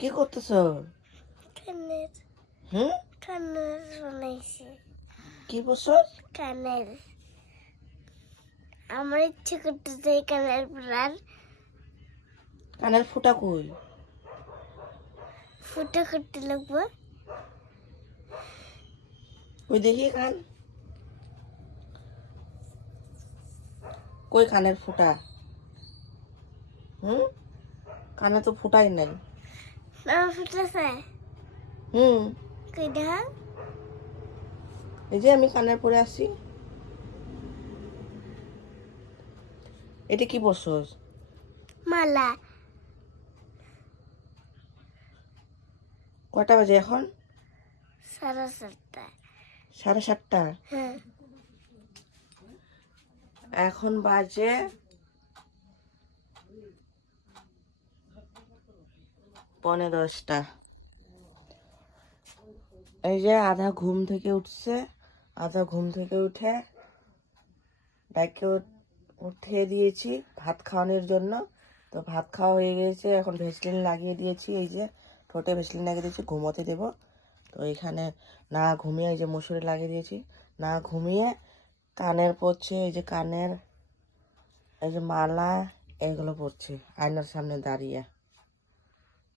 কি করতেছ? কানের হুম, কানের বানাইছি কি বলছ? কানের আমার ইচ্ছে করতেছে এই কানের প্রাণ কানের ফুটা কই? ফুটো করতে লাগবো কই দেখি কান। কই কানের ফুটা? হুম, কানে তো ফুটাই নাই। আমার ফুটেছে হুম, কই দেখা এই যে আমি কানের পরে আসি। এটা কি বলছস? মালা কয়টা বাজে এখন? 7:30 7:30। হ্যাঁ এখন বাজে 9:45। এই যে আধা ঘুম থেকে উঠছে, আধা ঘুম থেকে উঠে ডাইকে উঠিয়ে দিয়েছি ভাত খাওয়ানোর জন্য। তো ভাত খাওয়া হয়ে গেছে, এখন ভেসলিন লাগিয়ে দিয়েছি। এই যে ঠোঁটে ভেসলিন লাগিয়ে দিয়েছি, ঘুমোতে দেব। তো এখানে না ঘুমিয়ে এই যে মশুরি লাগিয়ে দিয়েছি, না ঘুমিয়ে কানের পরছে। এই যে কানের এই যে মালা এগুলো পরছে আয়নার সামনে দাঁড়িয়ে।